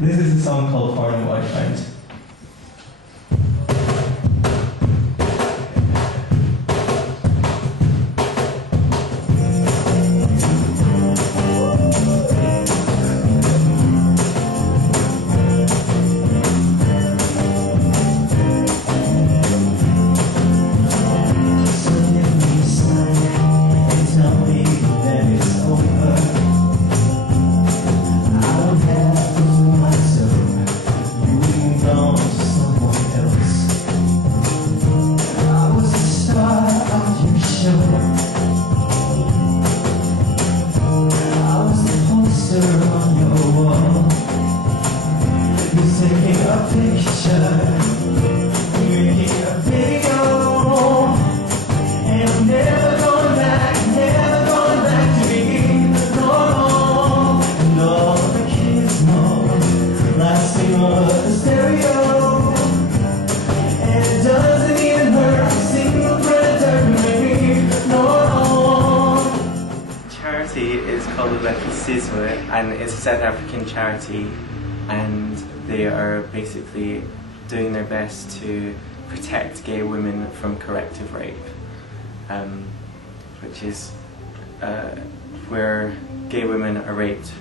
This is a song called Hard and White Friend. Is called Luleki Sizwe, and it's a South African charity, and they are basically doing their best to protect gay women from corrective rape, which is where gay women are raped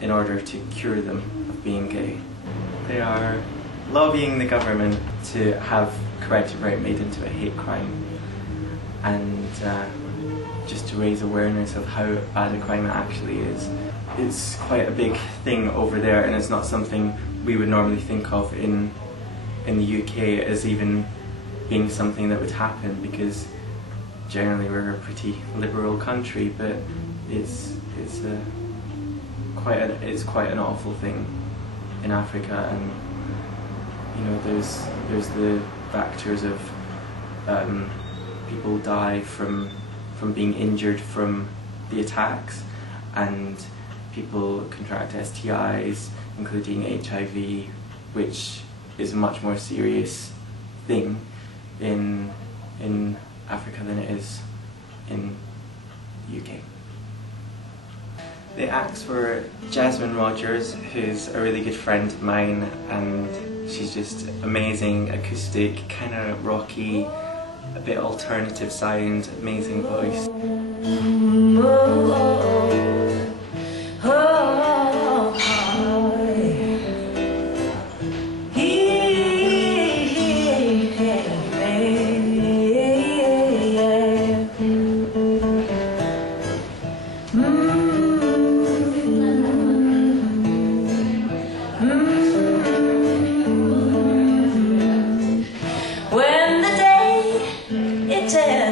in order to cure them of being gay. They are lobbying the government to have corrective rape made into a hate crime, and just to raise awareness of how bad a crime it actually is. It's quite a big thing over there, and it's not something we would normally think of in the UK as even being something that would happen, because generally we're a pretty liberal country, but it's quite an awful thing in Africa. And you know, there's the factors of people die from being injured from the attacks, and people contract STIs, including HIV, which is a much more serious thing in Africa than it is in the UK. The acts were Jasmine Rogders, who's a really good friend of mine, and she's just amazing, acoustic, kind of rocky, a bit alternative sound, amazing voice.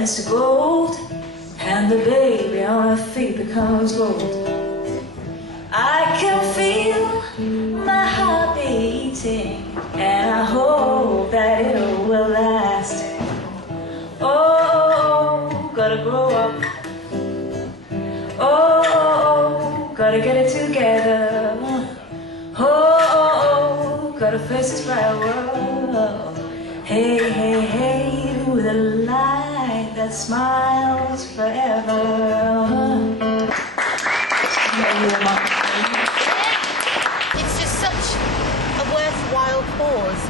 To gold, and the baby on her feet becomes gold. I can feel my heart beating, and I hope that it will last. Oh, gotta grow up. Oh, gotta get it together. Oh, gotta face this bright world. Hey, hey, hey, with a light that smiles forever. It's just such a worthwhile cause.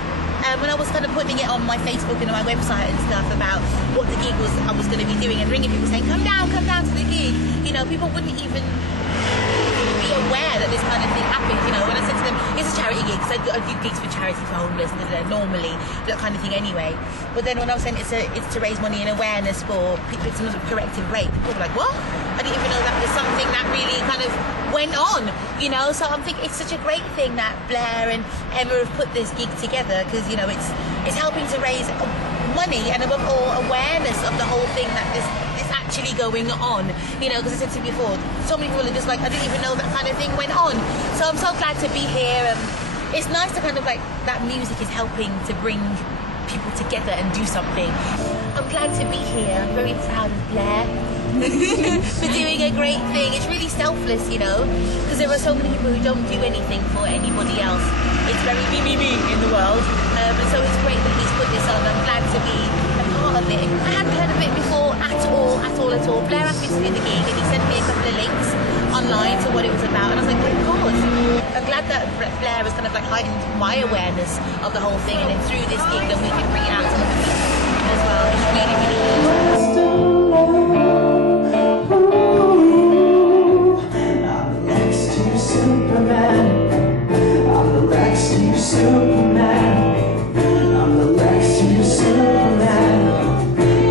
When I was kind of putting it on my Facebook and my website and stuff about what the gig was I was going to be doing, and ringing people saying, come down to the gig, you know, people wouldn't even be aware that this kind of thing happens, you know. When I said to them, it's a charity gig, because I do gigs for charity for homeless, normally, that kind of thing anyway. But then when I was saying it's to raise money and awareness for victims of corrective rape, people were like, what? I didn't even know that was something that really kind of went on, you know. So I'm thinking it's such a great thing that Blair and Emma have put this gig together, because, you know, it's helping to raise money and above all awareness of the whole thing that this is actually going on, you know. Because I said to you before, so many people are just like, I didn't even know that kind of thing went on. So I'm so glad to be here. It's nice to kind of like that music is helping to bring people together and do something. I'm glad to be here. I'm very proud of Blair for doing a great thing. It's really selfless, you know, because there are so many people who don't do anything for anybody else. It's very me in the world, and so it's great that he's put this on. I'm glad to be a part of it. I hadn't heard of it before at all. Blair asked me to do the gig and he sent me a couple of links online to what it was about, and I was like, oh God. I'm glad that Blair was kind of like heightened my awareness of the whole thing, and then through this gig that we can bring it out to other people as well. It's really, really good. I'm the next to Superman. I'm the next to Superman. I'm the next to Superman.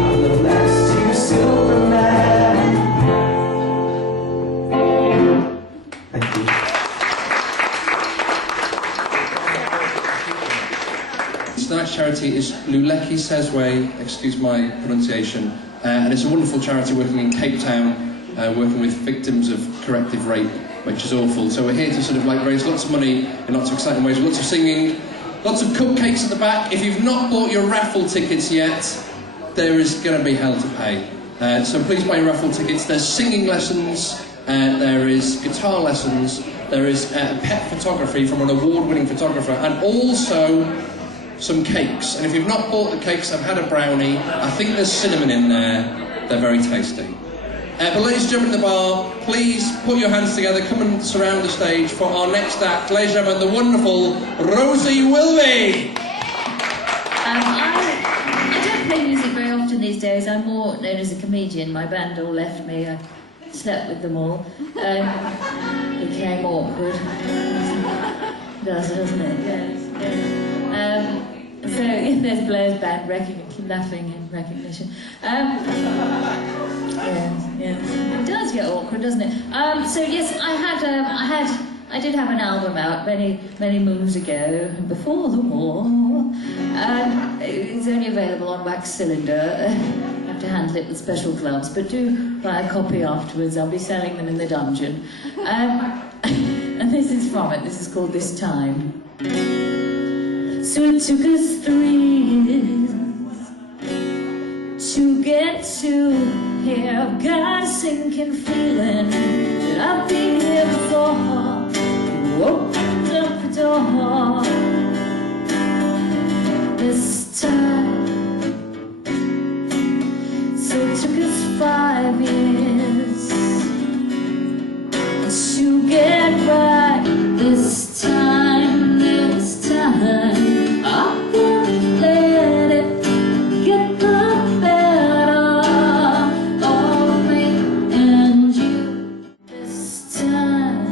I'm the next to Superman. Thank you. Tonight's charity is Luleki Sizwe, excuse my pronunciation, and it's a wonderful charity working in Cape Town, working with victims of corrective rape, which is awful. So we're here to sort of like raise lots of money in lots of exciting ways, lots of singing, lots of cupcakes at the back. If you've not bought your raffle tickets yet, there is going to be hell to pay. So please buy your raffle tickets. There's singing lessons, there is guitar lessons, there is pet photography from an award-winning photographer, and also some cakes. And if you've not bought the cakes, I've had a brownie. I think there's cinnamon in there. They're very tasty. But ladies and gentlemen in the bar, please put your hands together, come and surround the stage for our next act. Ladies and gentlemen, the wonderful Rosie Wilby. I don't play music very often these days. I'm more known as a comedian. My band all left me. I slept with them all. It became awkward. Doesn't it? Yes. So there's Blair's band laughing in recognition. Yes, it does get awkward, doesn't it? So yes, I did have an album out many moons ago, before the war. It's only available on wax cylinder. You have to handle it with special gloves, but do buy a copy afterwards. I'll be selling them in the dungeon. And this is from it. This is called This Time. So it took us 3 years to get to here. I've got a sinking feeling that I've been here before. You opened up the door this time. So it took us 5 years to get right this time. This time I won't let it get the better of me and you this time.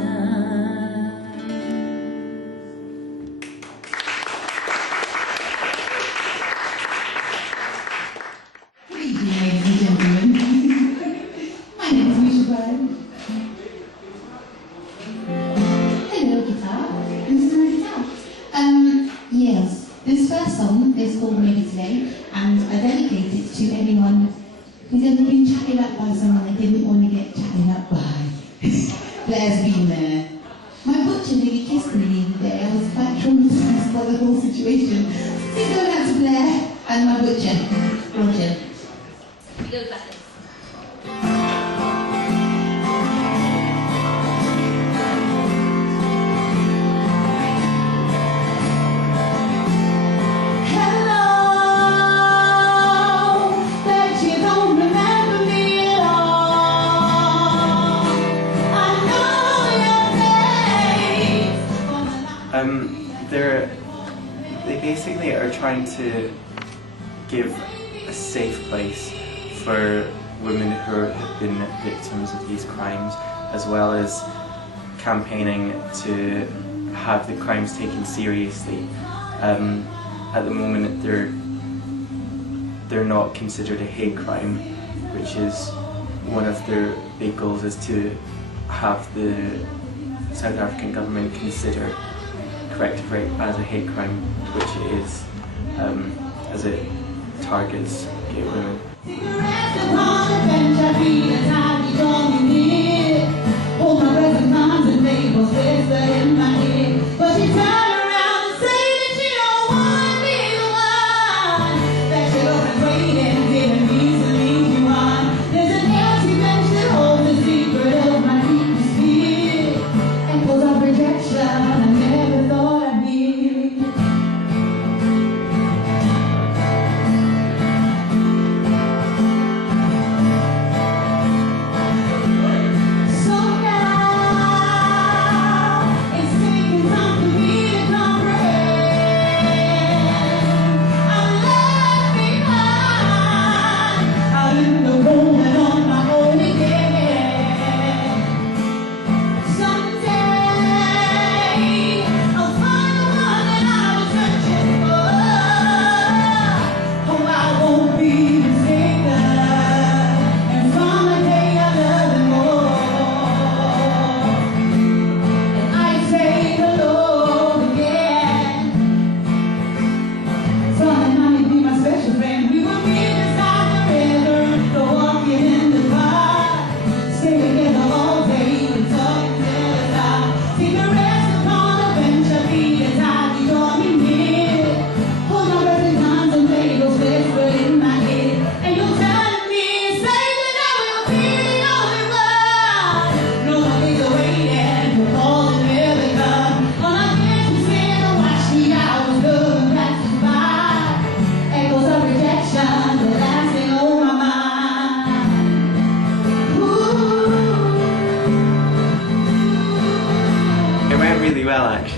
Good evening, ladies and gentlemen. My name is Bryan. Hello, guitar. This is my guitar. Yes, this first song is called Maybe Today, and I dedicate it to anyone who's ever been chatted up by someone they didn't want to get chatted up by. Blair's been there. My butcher nearly kissed me the other day. I was quite traumatized by the whole situation. Please go back to Blair and my butcher, Roger. It goes back. They basically are trying to give a safe place for women who have been victims of these crimes, as well as campaigning to have the crimes taken seriously. At the moment, they're not considered a hate crime, which is one of their big goals, is to have the South African government consider corrective rape as a hate crime, which it is, as it targets gay women.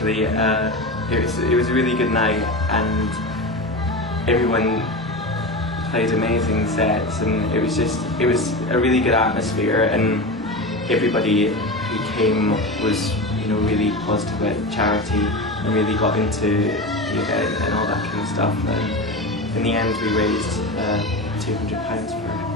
actually. It was a really good night, and everyone played amazing sets, and it was a really good atmosphere, and everybody who came was, you know, really positive about charity and really got into the event and all that kind of stuff. And in the end, we raised £200 for